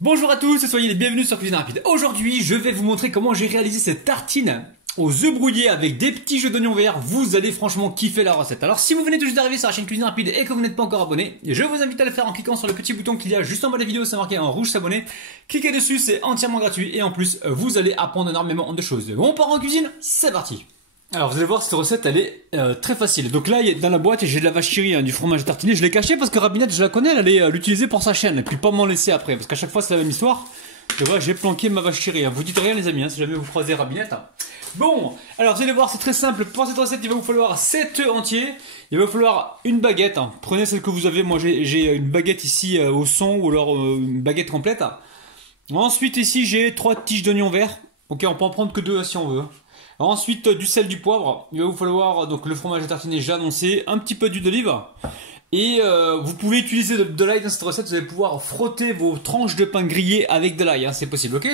Bonjour à tous et soyez les bienvenus sur Cuisine Rapide. Aujourd'hui, je vais vous montrer comment j'ai réalisé cette tartine aux œufs brouillés avec des petits jeux d'oignons verts. Vous allez franchement kiffer la recette. Alors si vous venez tout juste d'arriver sur la chaîne Cuisine Rapide et que vous n'êtes pas encore abonné, je vous invite à le faire en cliquant sur le petit bouton qu'il y a juste en bas de la vidéo, c'est marqué en rouge s'abonner. Cliquez dessus, c'est entièrement gratuit et en plus, vous allez apprendre énormément de choses. On part en cuisine, c'est parti. Alors vous allez voir, cette recette elle est très facile. Donc là dans la boîte j'ai de la vache qui rit, du fromage tartiné. Je l'ai caché parce que Rabinette je la connais, elle allait l'utiliser pour sa chaîne et puis pas m'en laisser après parce qu'à chaque fois c'est la même histoire. Et voilà, j'ai planqué ma vache qui rit. Vous dites rien les amis, si jamais vous croisez Rabinette. Bon, alors vous allez voir, c'est très simple. Pour cette recette il va vous falloir 7 œufs entiers. Il va vous falloir une baguette. Prenez celle que vous avez. Moi j'ai une baguette ici au son ou alors une baguette complète. Ensuite ici j'ai 3 tiges d'oignons verts. Ok, on peut en prendre que 2 si on veut. Ensuite du sel, du poivre, il va vous falloir donc le fromage tartiné, j'ai annoncé, un petit peu d'huile d'olive. Et vous pouvez utiliser de l'ail dans cette recette, vous allez pouvoir frotter vos tranches de pain grillé avec de l'ail, c'est possible, ok?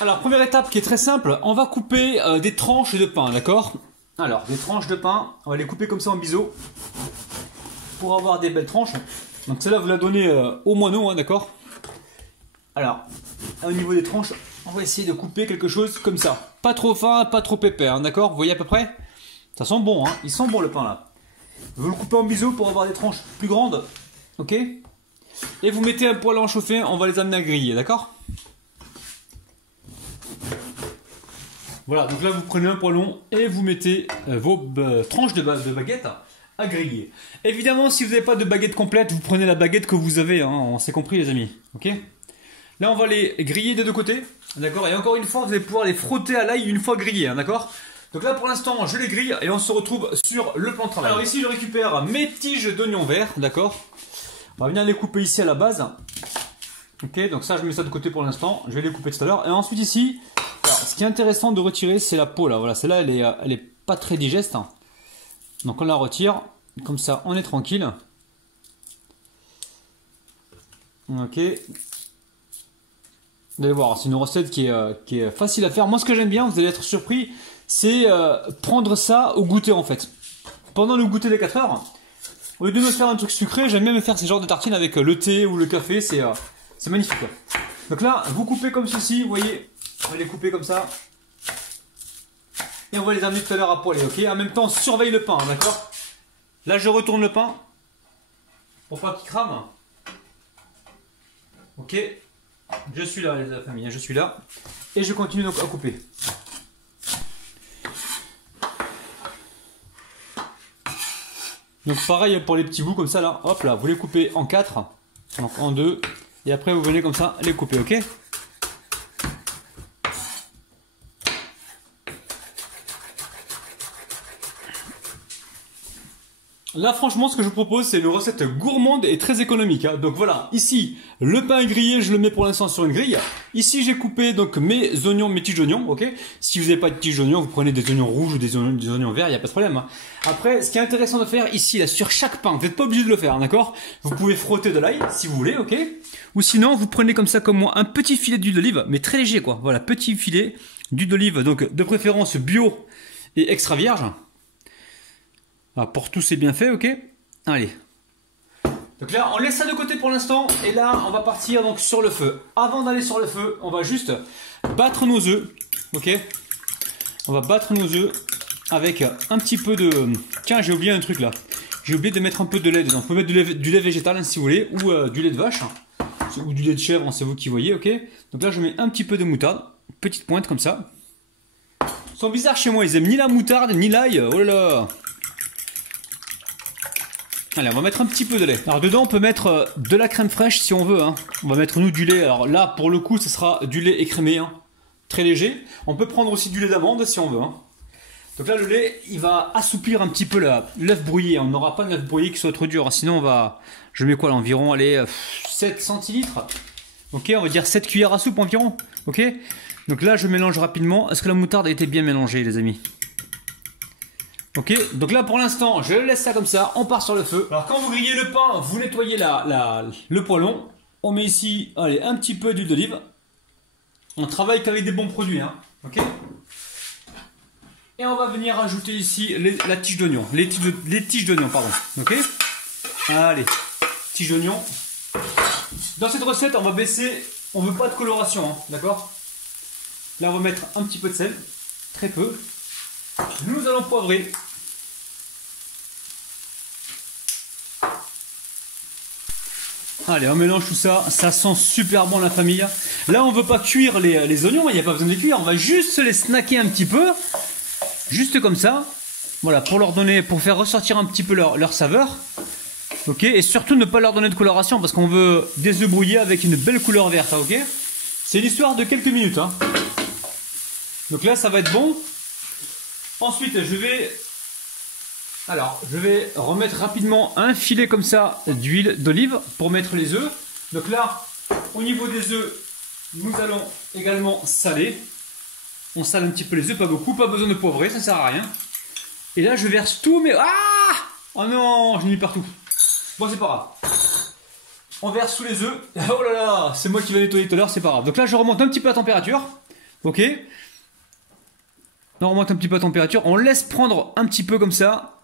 Alors première étape qui est très simple, on va couper des tranches de pain, d'accord? Alors des tranches de pain, on va les couper comme ça en biseau pour avoir des belles tranches. Donc celle-là vous la donnez au moineau, d'accord? Alors au niveau des tranches, on va essayer de couper quelque chose comme ça. Pas trop fin, pas trop épais, d'accord? Vous voyez à peu près? Ça sent bon, il sent bon le pain là. Vous le coupez en biseau pour avoir des tranches plus grandes, ok? Et vous mettez un poêle en chauffer, on va les amener à griller, d'accord? Voilà, donc là vous prenez un poêlon et vous mettez vos tranches de baguette à griller. Évidemment, si vous n'avez pas de baguette complète, vous prenez la baguette que vous avez, on s'est compris les amis, ok? Là on va les griller des deux côtés, d'accord? Et encore une fois, vous allez pouvoir les frotter à l'ail une fois grillés, d'accord? Donc là pour l'instant je les grille et on se retrouve sur le plan de travail. Alors ici je récupère mes tiges d'oignons verts, d'accord? On va venir les couper ici à la base. Ok, donc ça je mets ça de côté pour l'instant, je vais les couper tout à l'heure. Et ensuite ici, alors, ce qui est intéressant de retirer c'est la peau là, voilà, celle-là elle est pas très digeste. Donc on la retire, comme ça on est tranquille. Ok. Vous allez voir, c'est une recette qui est facile à faire. Moi ce que j'aime bien, vous allez être surpris, c'est prendre ça au goûter en fait. Pendant le goûter des 4 heures, au lieu de me faire un truc sucré, j'aime bien me faire ces genres de tartines avec le thé ou le café, c'est magnifique. Donc là, vous coupez comme ceci, vous voyez, on va les couper comme ça. Et on va les amener tout à l'heure à poêler, ok? En même temps, on surveille le pain, d'accord? Là, je retourne le pain, pour pas qu'il crame. Ok? Je suis là les familles, je suis là. Et je continue donc à couper. Donc pareil pour les petits bouts comme ça là, hop là, vous les coupez en 4, donc en 2, et après vous venez comme ça les couper, ok? Là franchement ce que je vous propose c'est une recette gourmande et très économique, Donc voilà, ici le pain grillé je le mets pour l'instant sur une grille. Ici j'ai coupé donc mes oignons, mes tiges d'oignons, ok? Si vous n'avez pas de tiges d'oignons, vous prenez des oignons rouges ou des oignons verts, il n'y a pas de problème. Après ce qui est intéressant de faire ici là sur chaque pain, vous n'êtes pas obligé de le faire, d'accord? Vous pouvez frotter de l'ail si vous voulez, ok? Ou sinon vous prenez comme ça comme moi un petit filet d'huile d'olive, mais très léger quoi. Voilà, petit filet d'huile d'olive, donc de préférence bio et extra vierge. Alors pour tout c'est bien fait, ok? Allez. Donc là on laisse ça de côté pour l'instant et là on va partir donc sur le feu. Avant d'aller sur le feu, on va juste battre nos œufs, ok? On va battre nos œufs avec un petit peu de... Tiens, j'ai oublié un truc là. J'ai oublié de mettre un peu de lait dedans. On peut mettre du lait végétal si vous voulez, ou du lait de vache, ou du lait de chèvre, c'est vous qui voyez, ok? Donc là je mets un petit peu de moutarde, petite pointe comme ça. Ils sont bizarres chez moi, ils aiment ni la moutarde ni l'ail, oh là là! Allez, on va mettre un petit peu de lait. Alors dedans, on peut mettre de la crème fraîche si on veut. On va mettre nous du lait. Alors là, pour le coup, ce sera du lait écrémé, très léger. On peut prendre aussi du lait d'amande si on veut. Donc là, le lait, il va assouplir un petit peu l'œuf brouillé. On n'aura pas d'œuf brouillé qui soit trop dur. Sinon, on va... Je mets quoi là, environ, allez, 7 centilitres. Ok, on va dire 7 cuillères à soupe environ. Ok. Donc là, je mélange rapidement. Est-ce que la moutarde a été bien mélangée, les amis? Ok, donc là pour l'instant je laisse ça comme ça, on part sur le feu. Alors quand vous grillez le pain, vous nettoyez le poêlon. On met ici, allez, un petit peu d'huile d'olive. On travaille qu'avec des bons produits, ok. Et on va venir ajouter ici la tige d'oignon, les tiges d'oignon, pardon, ok. Allez, tige d'oignon. Dans cette recette, on va baisser on veut pas de coloration, hein, d'accord? Là, on va mettre un petit peu de sel, très peu. Nous allons poivrer. Allez, on mélange tout ça, ça sent super bon la famille. Là, on veut pas cuire les oignons, il n'y a pas besoin de les cuire, on va juste les snacker un petit peu, juste comme ça. Voilà, pour leur donner, pour faire ressortir un petit peu leur saveur. Ok, et surtout ne pas leur donner de coloration parce qu'on veut des œufs brouillés avec une belle couleur verte, hein, ok? C'est l'histoire de quelques minutes, hein. Donc là, ça va être bon. Ensuite, je vais remettre rapidement un filet comme ça d'huile d'olive pour mettre les œufs. Donc là, au niveau des œufs, nous allons également saler. On sale un petit peu les œufs, pas beaucoup, pas besoin de poivrer, ça ne sert à rien. Et là, je verse tout, mais... Ah! Oh non, je n'ai mis partout. Bon, c'est pas grave. On verse sous les œufs. Oh là là, c'est moi qui vais nettoyer tout à l'heure, c'est pas grave. Donc là, je remonte un petit peu la température. Ok. On remonte un petit peu la température. On laisse prendre un petit peu comme ça.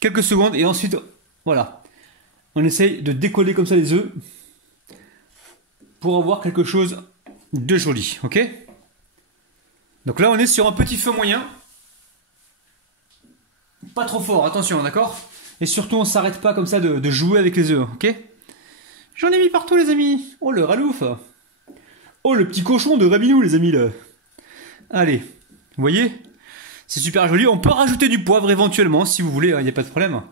Quelques secondes. Et ensuite, voilà. On essaye de décoller comme ça les œufs. Pour avoir quelque chose de joli. Ok. Donc là, on est sur un petit feu moyen. Pas trop fort, attention, d'accord? Et surtout, on s'arrête pas comme ça de jouer avec les œufs, ok? J'en ai mis partout, les amis. Oh, le ralouf. Oh, le petit cochon de Rabinou, les amis, là. Allez, vous voyez? C'est super joli. On peut rajouter du poivre éventuellement, si vous voulez, il n'y a pas de problème.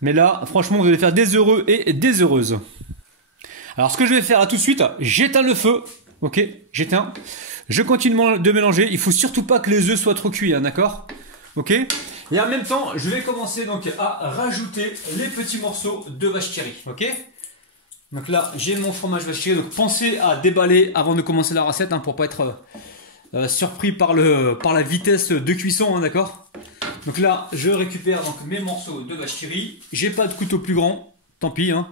Mais là, franchement, vous allez faire des heureux et des heureuses. Alors, ce que je vais faire là tout de suite, j'éteins le feu. Ok, j'éteins. Je continue de mélanger. Il faut surtout pas que les œufs soient trop cuits, hein, d'accord? Ok. Et en même temps, je vais commencer donc à rajouter les petits morceaux de vache qui rit. Ok. Donc là, j'ai mon fromage vache qui rit. Donc pensez à déballer avant de commencer la recette, hein, pour pas être surpris par la vitesse de cuisson, hein, d'accord. Donc là, je récupère donc mes morceaux de vache qui rit. J'ai pas de couteau plus grand, tant pis, hein.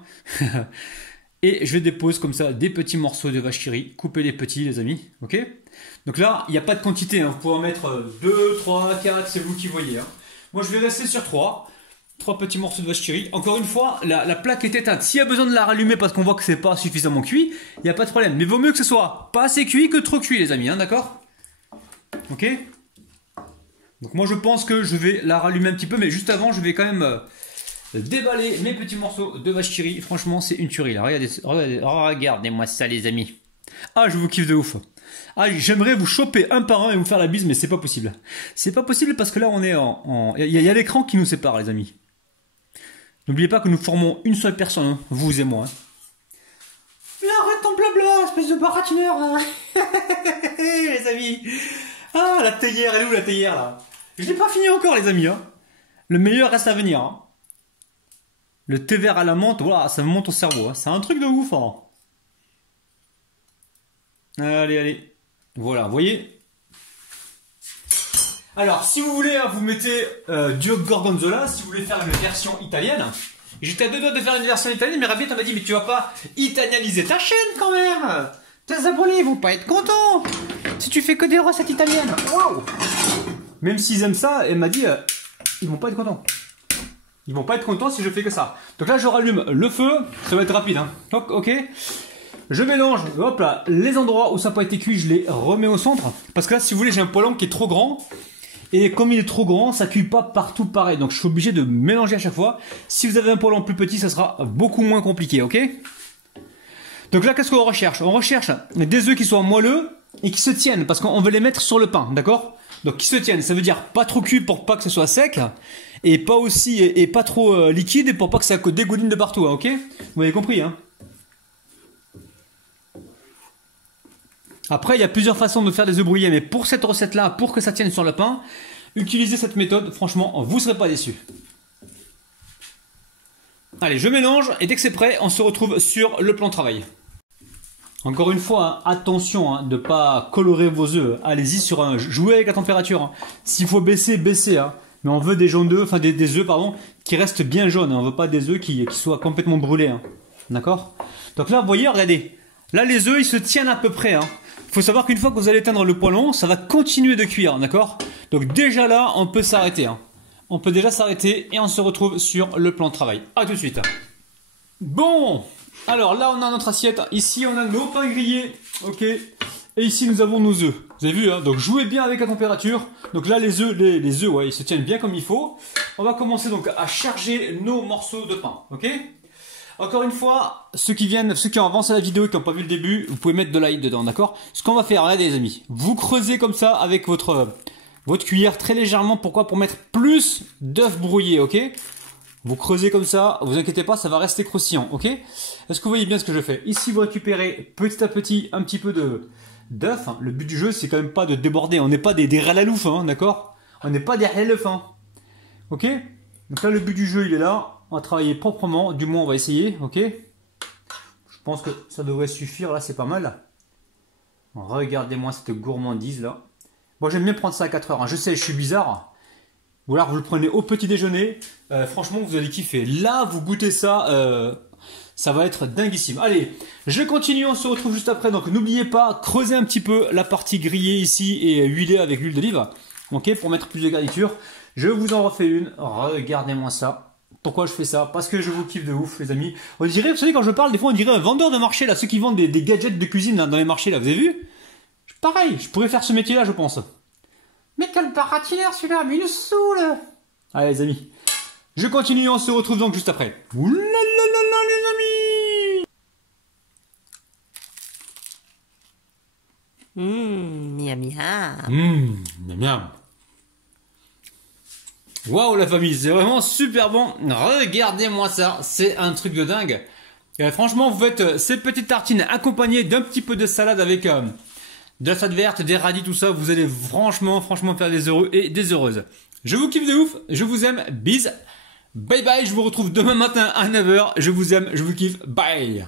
Et je dépose comme ça des petits morceaux de vache qui rit. Coupez les petits, les amis. Ok. Donc là, il n'y a pas de quantité, hein. Vous pouvez en mettre 2, 3, 4, c'est vous qui voyez, hein. Moi, je vais rester sur 3. 3 petits morceaux de vache qui rit. Encore une fois, la plaque est éteinte. S'il y a besoin de la rallumer parce qu'on voit que c'est pas suffisamment cuit, il n'y a pas de problème. Mais vaut mieux que ce soit pas assez cuit que trop cuit, les amis, hein, d'accord? Ok. Donc moi, je pense que je vais la rallumer un petit peu, mais juste avant, je vais quand même déballer mes petits morceaux de vache qui rit. Franchement, c'est une tuerie, là. Regardez-moi ça, les amis. Ah, je vous kiffe de ouf. Ah, j'aimerais vous choper un par un et vous faire la bise, mais c'est pas possible. C'est pas possible parce que là, on est il y a l'écran qui nous sépare, les amis. N'oubliez pas que nous formons une seule personne, hein, vous et moi. Hein. Mais arrête ton blabla, espèce de baratineur, hein. Les amis. Ah, la théière, elle est où la théière, là? Je l'ai pas fini encore, les amis. Hein. Le meilleur reste à venir. Hein. Le thé vert à la menthe, voilà, ça me monte au cerveau. Hein. C'est un truc de ouf. Hein. Allez, allez. Voilà, vous voyez. Alors, si vous voulez, vous mettez du gorgonzola, si vous voulez faire une version italienne. J'étais à deux doigts de faire une version italienne, mais Rabiette m'a dit, mais tu vas pas italianiser ta chaîne quand même. Tes abonnés vont pas être contents si tu fais que des recettes italiennes. Wow. Même s'ils aiment ça, elle m'a dit, ils vont pas être contents. Ils vont pas être contents si je fais que ça. Donc là, je rallume le feu. Ça va être rapide, hein. Donc, ok. Je mélange, hop là, les endroits où ça n'a pas été cuit, je les remets au centre. Parce que là, si vous voulez, j'ai un poêlon qui est trop grand. Et comme il est trop grand, ça cuit pas partout pareil. Donc je suis obligé de mélanger à chaque fois. Si vous avez un poêlon plus petit, ça sera beaucoup moins compliqué, ok? Donc là, qu'est-ce qu'on recherche? On recherche des œufs qui soient moelleux et qui se tiennent. Parce qu'on veut les mettre sur le pain, d'accord? Donc qui se tiennent, ça veut dire pas trop cuit pour pas que ce soit sec. Et pas aussi, et pas trop liquide pour pas que ça dégouline de partout, hein, ok? Vous avez compris, hein? Après, il y a plusieurs façons de faire des œufs brouillés, mais pour cette recette-là, pour que ça tienne sur le pain, utilisez cette méthode, franchement, vous ne serez pas déçus. Allez, je mélange, et dès que c'est prêt, on se retrouve sur le plan de travail. Encore une fois, hein, attention de ne pas colorer vos œufs. Allez-y sur un... Jouez avec la température. Hein. S'il faut baisser, baissez. Hein. Mais on veut des jaunes d'œufs, enfin des œufs, pardon, qui restent bien jaunes. Hein. On ne veut pas des œufs qui soient complètement brûlés. Hein. D'accord? Donc là, vous voyez, regardez. Là, les œufs, ils se tiennent à peu près. Hein. Il faut savoir qu'une fois que vous allez éteindre le poêlon, ça va continuer de cuire, d'accord? Donc déjà là, on peut s'arrêter. Hein. On peut déjà s'arrêter et on se retrouve sur le plan de travail. A tout de suite. Bon, Alors là, on a notre assiette. Ici, on a nos pains grillés. Ok. Et ici, nous avons nos œufs. Vous avez vu, hein? Donc jouez bien avec la température. Donc là, les œufs, ouais, ils se tiennent bien comme il faut. On va commencer donc à charger nos morceaux de pain. Ok. Encore une fois, ceux qui ont avancé la vidéo et qui n'ont pas vu le début, vous pouvez mettre de l'ail dedans, d'accord? Ce qu'on va faire, regardez les amis, vous creusez comme ça avec votre cuillère très légèrement. Pourquoi? Pour mettre plus d'œufs brouillés, ok? Vous creusez comme ça, vous inquiétez pas, ça va rester croustillant, ok? Est-ce que vous voyez bien ce que je fais? Ici, vous récupérez petit à petit un petit peu d'œufs. Le but du jeu, c'est quand même pas de déborder. On n'est pas des ralaloufs, hein, d'accord? On n'est pas des ralaloufs, hein. Ok? Donc là, le but du jeu, il est là. On va travailler proprement, du moins on va essayer, ok? Je pense que ça devrait suffire, là c'est pas mal. Regardez-moi cette gourmandise là. Bon, j'aime bien prendre ça à 4 heures, hein. Je sais, je suis bizarre. Ou alors vous le prenez au petit déjeuner, franchement vous allez kiffer. Là, vous goûtez ça, ça va être dinguissime. Allez, je continue, on se retrouve juste après. Donc n'oubliez pas, creusez un petit peu la partie grillée ici et huilée avec l'huile d'olive, ok? Pour mettre plus de garniture. Je vous en refais une, regardez-moi ça. Pourquoi je fais ça? Parce que je vous kiffe de ouf, les amis. On dirait, vous savez, quand je parle, des fois, on dirait un vendeur de marché, là, ceux qui vendent des gadgets de cuisine là, dans les marchés, là, vous avez vu? Pareil, je pourrais faire ce métier-là, je pense. Mais quel baratineur, celui-là, mais il nous saoule! Allez, les amis, je continue, on se retrouve donc juste après. Oulalalala, les amis! Miam miam. Miam miam. Waouh la famille, c'est vraiment super bon. Regardez-moi ça, c'est un truc de dingue. Et franchement, vous faites ces petites tartines accompagnées d'un petit peu de salade avec de la salade verte, des radis, tout ça. Vous allez franchement faire des heureux et des heureuses. Je vous kiffe de ouf, je vous aime, bis. Bye bye, je vous retrouve demain matin à 9 h. Je vous aime, je vous kiffe, bye.